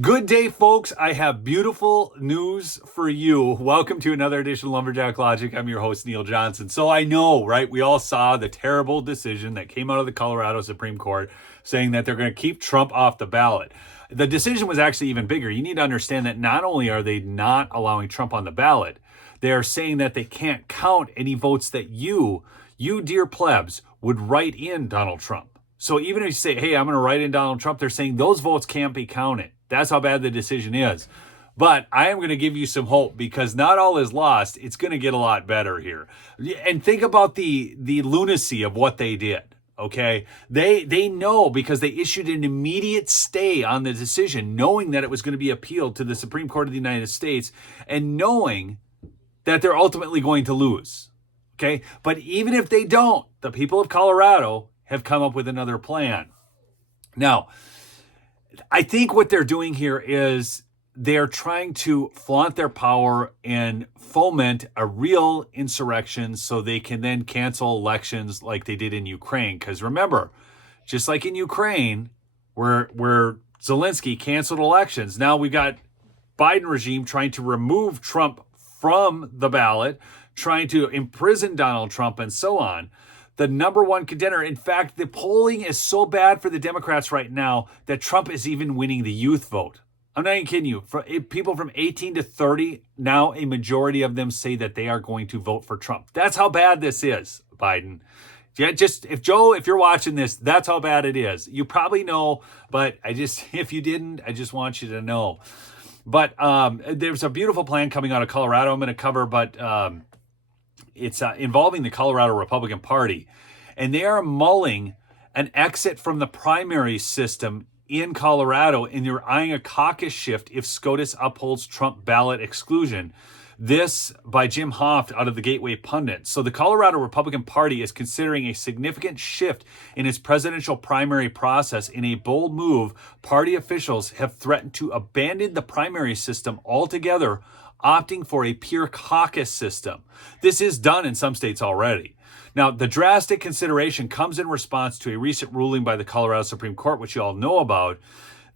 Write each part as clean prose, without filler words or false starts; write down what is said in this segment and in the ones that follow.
Good day, folks. I have beautiful news for you. Welcome to another edition of Lumberjack Logic. I'm your host, Neil Johnson. So I know, right? We all saw the terrible decision that came out of the Colorado Supreme Court saying that they're going to keep Trump off the ballot. The decision was actually even bigger. You need to understand that not only are they not allowing Trump on the ballot, they are saying that they can't count any votes that you dear plebs, would write in Donald Trump. So even if you say, hey, I'm going to write in Donald Trump, they're saying those votes can't be counted. That's how bad the decision is. But I am going to give you some hope because not all is lost. It's going to get a lot better here. And think about the lunacy of what they did. Okay, they know because they issued an immediate stay on the decision, knowing that it was going to be appealed to the Supreme Court of the United States and knowing that they're ultimately going to lose. Okay, but even if they don't, the people of Colorado have come up with another plan. Now, I think what they're doing here is they're trying to flaunt their power and foment a real insurrection so they can then cancel elections like they did in Ukraine. Because remember, just like in Ukraine, where Zelensky canceled elections, now we've got Biden regime trying to remove Trump from the ballot, trying to imprison Donald Trump and so on. The number one contender. In fact, the polling is so bad for the Democrats right now that Trump is even winning the youth vote. I'm not even kidding you. For people from 18 to 30, now a majority of them say that they are going to vote for Trump. That's how bad this is, Biden. Yeah, just if you're watching this, that's how bad it is. You probably know, but if you didn't, I just want you to know. But there's a beautiful plan coming out of Colorado I'm going to cover, but it's involving the Colorado Republican Party. And they are mulling an exit from the primary system in Colorado, and they're eyeing a caucus shift if SCOTUS upholds Trump ballot exclusion. This by Jim Hoft out of the Gateway Pundit. So the Colorado Republican Party is considering a significant shift in its presidential primary process. In a bold move, party officials have threatened to abandon the primary system altogether, opting for a pure caucus system. This is done in some states already. Now, the drastic consideration comes in response to a recent ruling by the Colorado Supreme Court, which you all know about.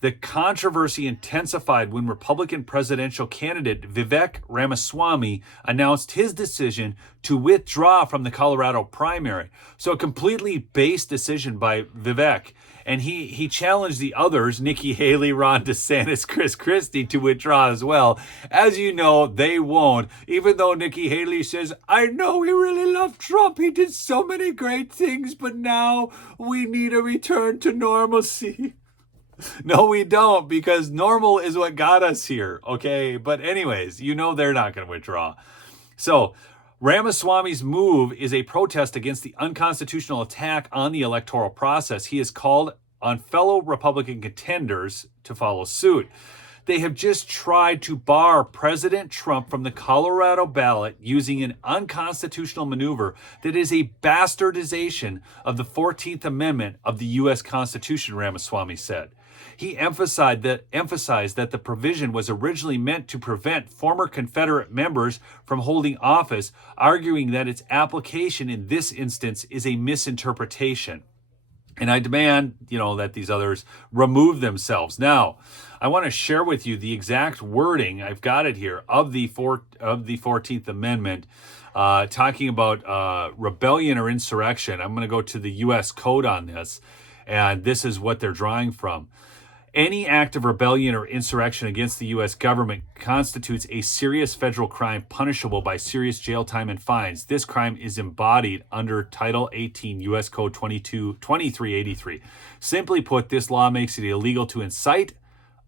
The controversy intensified when Republican presidential candidate Vivek Ramaswamy announced his decision to withdraw from the Colorado primary. So a completely based decision by Vivek. And he challenged the others, Nikki Haley, Ron DeSantis, Chris Christie, to withdraw as well. As you know, they won't. Even though Nikki Haley says, I know we really love Trump. He did so many great things, but now we need a return to normalcy. No, we don't, because normal is what got us here, okay? But anyways, you know they're not going to withdraw. So Ramaswamy's move is a protest against the unconstitutional attack on the electoral process. He has called on fellow Republican contenders to follow suit. They have just tried to bar President Trump from the Colorado ballot using an unconstitutional maneuver that is a bastardization of the 14th Amendment of the U.S. Constitution, Ramaswamy said. He emphasized that the provision was originally meant to prevent former Confederate members from holding office, arguing that its application in this instance is a misinterpretation. And I demand, that these others remove themselves. Now, I want to share with you the exact wording. I've got it here of the 14th Amendment, talking about rebellion or insurrection. I'm going to go to the U.S. Code on this, and this is what they're drawing from. Any act of rebellion or insurrection against the U.S. government constitutes a serious federal crime punishable by serious jail time and fines. This crime is embodied under Title 18 U.S. Code 2383. Simply put, this law makes it illegal to incite,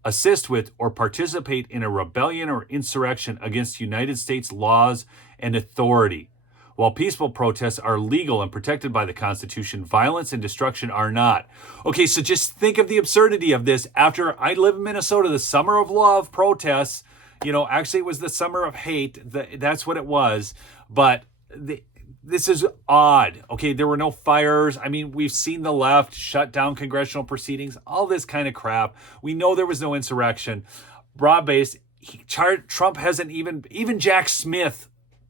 assist with, or participate in a rebellion or insurrection against United States laws and authority. While peaceful protests are legal and protected by the Constitution, violence and destruction are not. Okay, so just think of the absurdity of this. After I live in Minnesota, the summer of love protests, actually it was the summer of hate. That's what it was. But this is odd. Okay, there were no fires. I mean, we've seen the left shut down congressional proceedings, all this kind of crap. We know there was no insurrection. Broad-based. Trump hasn't even Jack Smith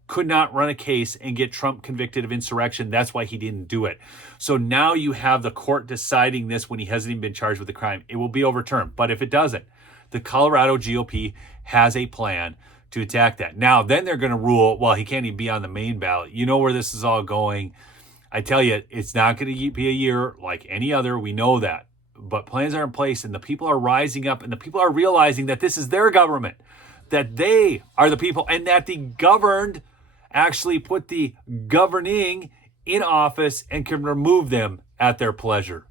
could not run a case and get Trump convicted of insurrection. That's why he didn't do it. So now you have the court deciding this when he hasn't even been charged with the crime. It will be overturned. But if it doesn't, the Colorado GOP has a plan to attack that. Now, then they're going to rule, well, he can't even be on the main ballot. You know where this is all going. I tell you, it's not going to be a year like any other. We know that. But plans are in place, and the people are rising up, and the people are realizing that this is their government, that they are the people, and that the governed actually put the governing in office and can remove them at their pleasure.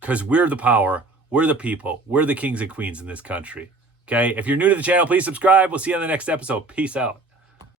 Because we're the power, we're the people, we're the kings and queens in this country. Okay? If you're new to the channel, please subscribe. We'll see you on the next episode. Peace out.